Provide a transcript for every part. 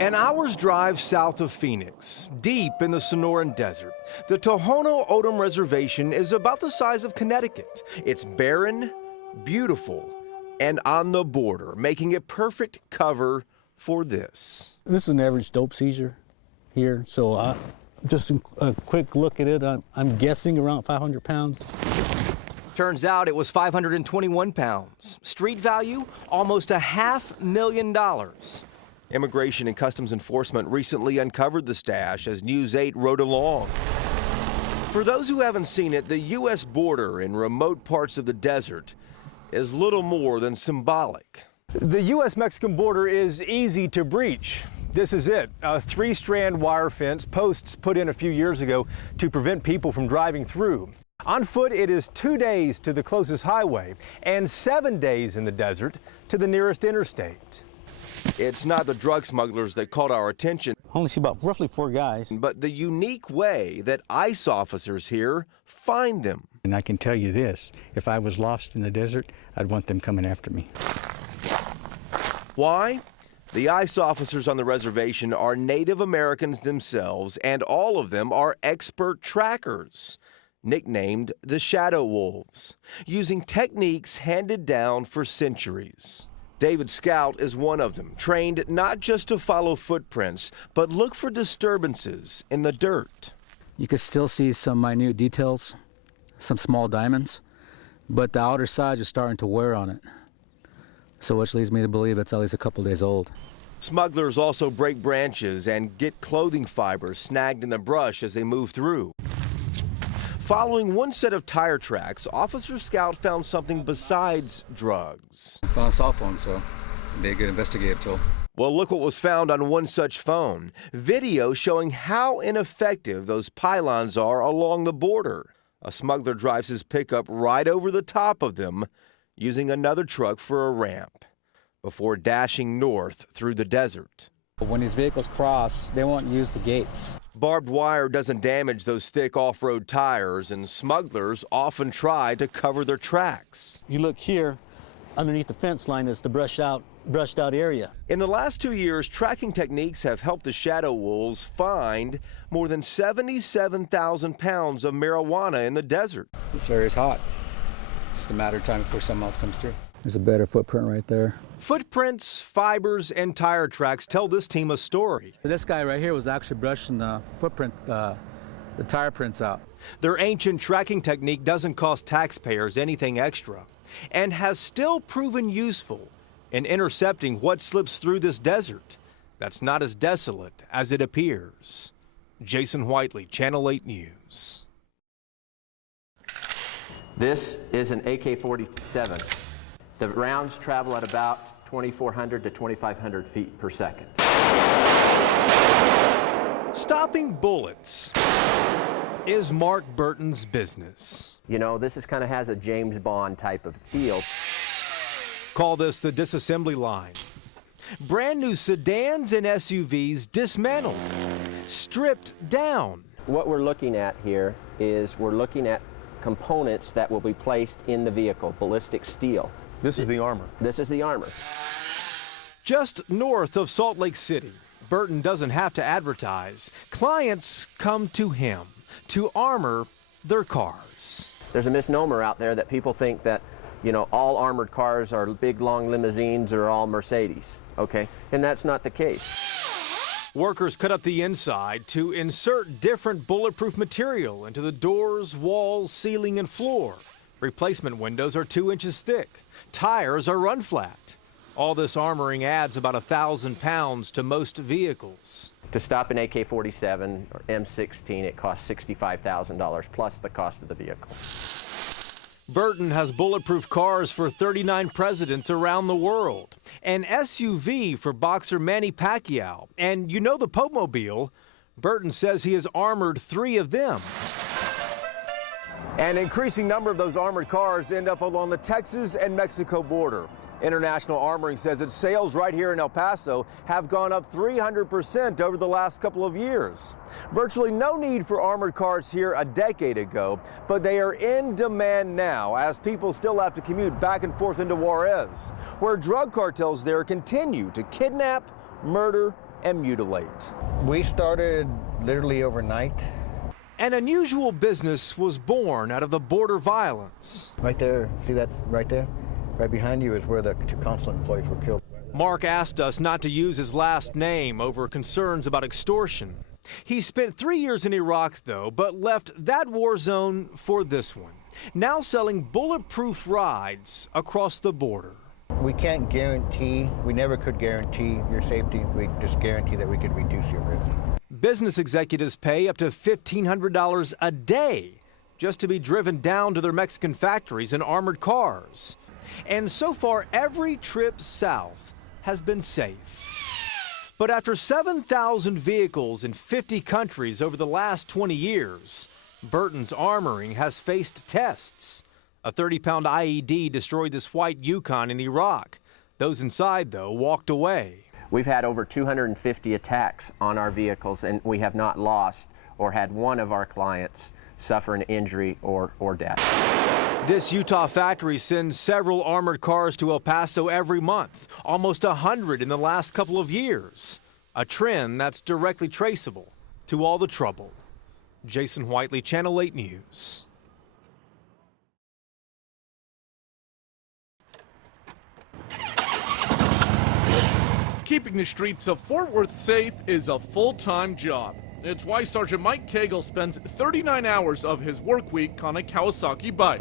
An hour's drive south of Phoenix, deep in the Sonoran Desert, the Tohono O'odham Reservation is about the size of Connecticut. It's barren, beautiful, and on the border, making it perfect cover for this. This is an average dope seizure here, so just a quick look at it, I'm guessing around 500 pounds. Turns out it was 521 pounds. Street value, almost $500,000. Immigration and Customs Enforcement recently uncovered the stash as News 8 rode along. For those who haven't seen it, the U.S. border in remote parts of the desert is little more than symbolic. The U.S.-Mexican border is easy to breach. This is it, a 3-strand wire fence, posts put in a few years ago to prevent people from driving through. On foot, it is 2 days to the closest highway and 7 days in the desert to the nearest interstate. It's not the drug smugglers that caught our attention. I only see about roughly 4 guys. But the unique way that ICE officers here find them. And I can tell you this, if I was lost in the desert, I'd want them coming after me. Why? The ICE officers on the reservation are Native Americans themselves, and all of them are expert trackers, nicknamed the Shadow Wolves, using techniques handed down for centuries. David Scout is one of them, trained not just to follow footprints, but look for disturbances in the dirt. You can still see some minute details, some small diamonds, but the outer sides are starting to wear on it. So which leads me to believe it's at least a couple days old. Smugglers also break branches and get clothing fibers snagged in the brush as they move through. Following one set of tire tracks, Officer Scout found something besides drugs. I found a cell phone, so it'd be a good investigative tool. Well, look what was found on one such phone. Video showing how ineffective those pylons are along the border. A smuggler drives his pickup right over the top of them, using another truck for a ramp, before dashing north through the desert. When these vehicles cross, they won't use the gates. Barbed wire doesn't damage those thick off-road tires, and smugglers often try to cover their tracks. You look here, underneath the fence line is the brushed out area. In the last 2 years, tracking techniques have helped the Shadow Wolves find more than 77,000 pounds of marijuana in the desert. This area's hot. It's just a matter of time before something else comes through. There's a better footprint right there. Footprints, fibers, and tire tracks tell this team a story. This guy right here was actually brushing the footprint, the tire prints out. Their ancient tracking technique doesn't cost taxpayers anything extra and has still proven useful in intercepting what slips through this desert that's not as desolate as it appears. Jason Whiteley, Channel 8 News. This is an AK-47. The rounds travel at about 2,400 to 2,500 feet per second. Stopping bullets is Mark Burton's business. You know, this is kind of has a James Bond type of feel. Call this the disassembly line. Brand new sedans and SUVs dismantled, stripped down. What we're looking at here is we're looking at components that will be placed in the vehicle, ballistic steel. This is the armor. This is the armor. Just north of Salt Lake City, Burton doesn't have to advertise. Clients come to him to armor their cars. There's a misnomer out there that people think that, you know, all armored cars are big, long limousines or all Mercedes, okay? And that's not the case. Workers cut up the inside to insert different bulletproof material into the doors, walls, ceiling, and floor. Replacement windows are 2 inches thick. Tires are run flat. All this armoring adds about 1,000 pounds to most vehicles. To stop an AK-47 or M16, it costs $65,000 plus the cost of the vehicle. Burton has bulletproof cars for 39 presidents around the world, an SUV for boxer Manny Pacquiao, and you know the Popemobile. Burton says he has armored 3 of them. An increasing number of those armored cars end up along the Texas and Mexico border. International Armoring says its sales right here in El Paso have gone up 300% over the last couple of years. Virtually no need for armored cars here a decade ago, but they are in demand now as people still have to commute back and forth into Juarez, where drug cartels there continue to kidnap, murder, and mutilate. We started literally overnight. An unusual business was born out of the border violence. Right there, see that right there? Right behind you is where the 2 consulate employees were killed. Mark asked us not to use his last name over concerns about extortion. He spent 3 years in Iraq, though, but left that war zone for this one, now selling bulletproof rides across the border. We can't guarantee, we never could guarantee your safety. We just guarantee that we could reduce your risk. Business executives pay up to $1,500 a day just to be driven down to their Mexican factories in armored cars. And so far, every trip south has been safe. But after 7,000 vehicles in 50 countries over the last 20 years, Burton's Armoring has faced tests. A 30-pound IED destroyed this white Yukon in Iraq. Those inside, though, walked away. We've had over 250 attacks on our vehicles, and we have not lost or had one of our clients suffer an injury or death. This Utah factory sends several armored cars to El Paso every month, almost 100 in the last couple of years, a trend that's directly traceable to all the trouble. Jason Whiteley, Channel 8 News. Keeping the streets of Fort Worth safe is a full-time job. It's why Sergeant Mike Cagle spends 39 hours of his work week on a Kawasaki bike.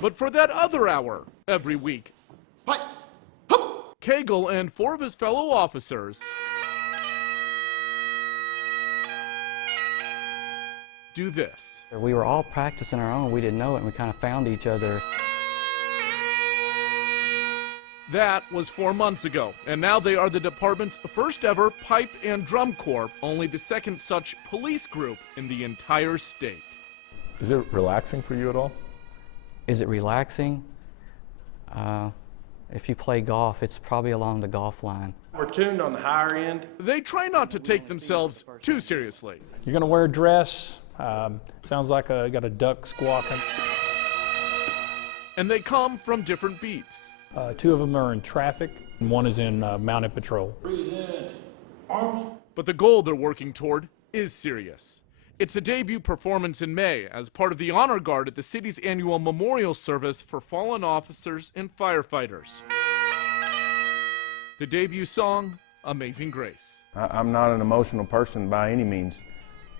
But for that other hour every week, Pipes! Cagle and 4 of his fellow officers do this. We were all practicing our own. We didn't know it, and we kind of found each other. That was 4 months ago, and now they are the department's first ever pipe and drum corps, only the second such police group in the entire state. Is it relaxing for you at all? Is it relaxing? If you play golf, it's probably along the golf line. We're tuned on the higher end. They try not to take themselves too seriously. You're gonna wear a dress. Sounds like you got a duck squawking. And they come from different beats. 2 of them are in traffic, and 1 is in mounted patrol. But the goal they're working toward is serious. It's a debut performance in May as part of the honor guard at the city's annual memorial service for fallen officers and firefighters. The debut song, Amazing Grace. I'm not an emotional person by any means,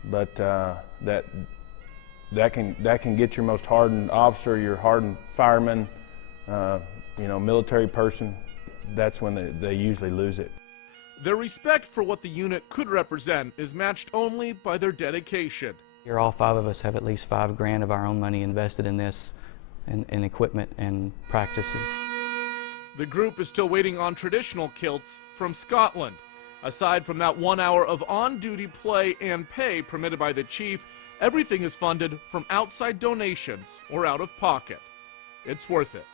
but that can get your most hardened officer, your hardened fireman, military person. That's when they usually lose it. Their respect for what the unit could represent is matched only by their dedication. Here, all 5 of us have at least $5 grand of our own money invested in this, in equipment and practices. The group is still waiting on traditional kilts from Scotland. Aside from that 1 hour of on-duty play and pay permitted by the chief, everything is funded from outside donations or out of pocket. It's worth it.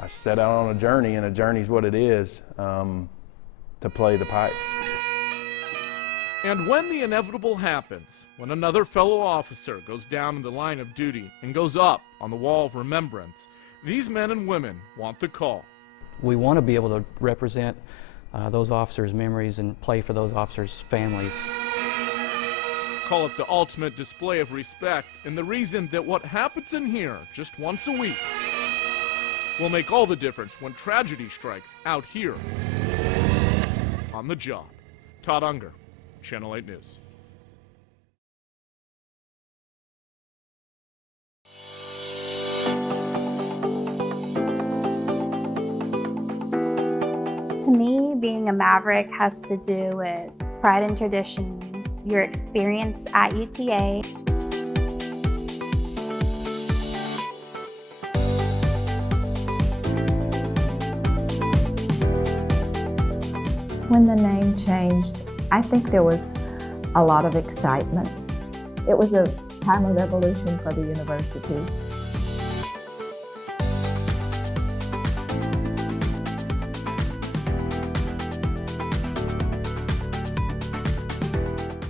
I set out on a journey, and a journey's what it is, to play the pipes. And when the inevitable happens, when another fellow officer goes down in the line of duty and goes up on the wall of remembrance, these men and women want the call. We want to be able to represent those officers' memories and play for those officers' families. Call it the ultimate display of respect, and the reason that what happens in here just once a week will make all the difference when tragedy strikes out here on the job. Todd Unger, Channel 8 News. To me, being a Maverick has to do with pride and traditions, your experience at UTA. When the name changed, I think there was a lot of excitement. It was a time of evolution for the university.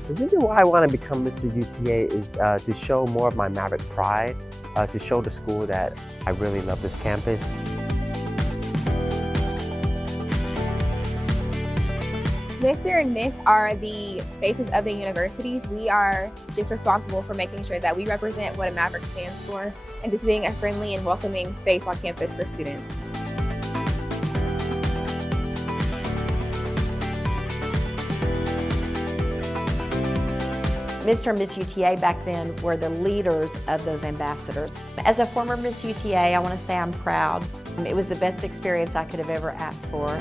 The reason why I want to become Mr. UTA is to show more of my Maverick pride, to show the school that I really love this campus. Mr. and Miss are the faces of the universities. We are just responsible for making sure that we represent what a Maverick stands for and just being a friendly and welcoming face on campus for students. Mr. and Miss UTA back then were the leaders of those ambassadors. As a former Miss UTA, I want to say I'm proud. It was the best experience I could have ever asked for.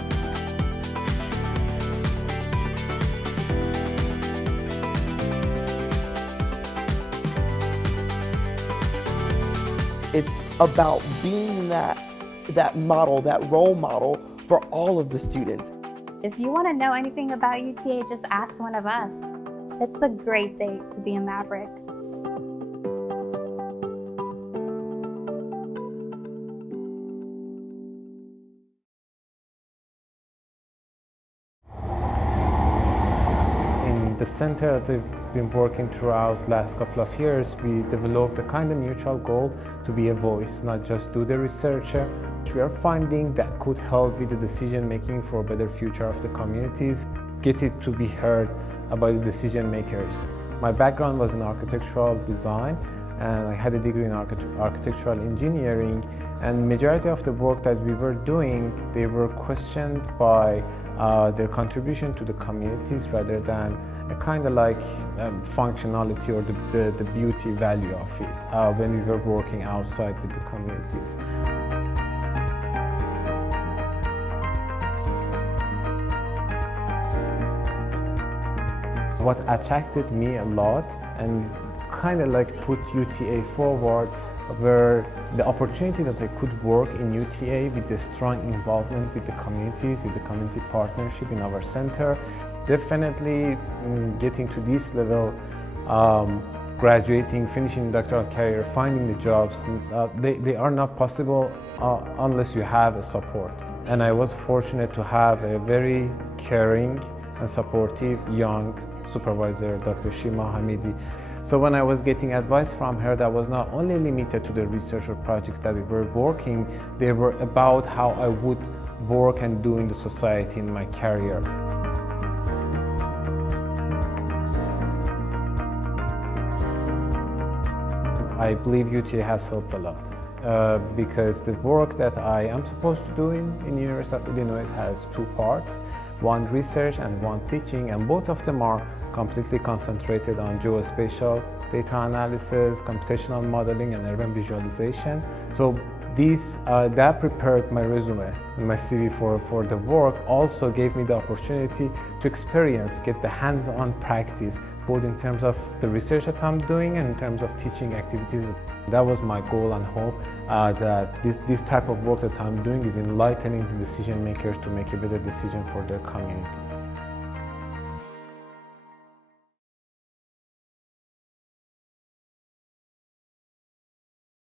It's about being that model, that role model for all of the students. If you want to know anything about UTA, just ask one of us. It's a great day to be a Maverick. In the center that we've been working throughout the last couple of years, we developed a kind of mutual goal to be a voice, not just do the research. We are finding that could help with the decision making for a better future of the communities, get it to be heard about the decision makers. My background was in architectural design, and I had a degree in architectural engineering, and majority of the work that we were doing, they were questioned by their contribution to the communities rather than a kind of like functionality or the beauty value of it when we were working outside with the communities. What attracted me a lot and kind of like put UTA forward were the opportunity that I could work in UTA with the strong involvement with the communities, with the community partnership in our center. Definitely getting to this level, graduating, finishing doctoral career, finding the jobs, they are not possible unless you have a support. And I was fortunate to have a very caring and supportive young supervisor, Dr. Shima Hamidi. So when I was getting advice from her, that was not only limited to the research or projects that we were working, they were about how I would work and do in the society in my career. I believe UTA has helped a lot because the work that I am supposed to do in University of Illinois has two parts, one research and one teaching, and both of them are completely concentrated on geospatial data analysis, computational modeling, and urban visualization. So that prepared my resume and my CV for the work, also gave me the opportunity to experience, get the hands-on practice, both in terms of the research that I'm doing and in terms of teaching activities. That was my goal and hope, that this type of work that I'm doing is enlightening the decision makers to make a better decision for their communities.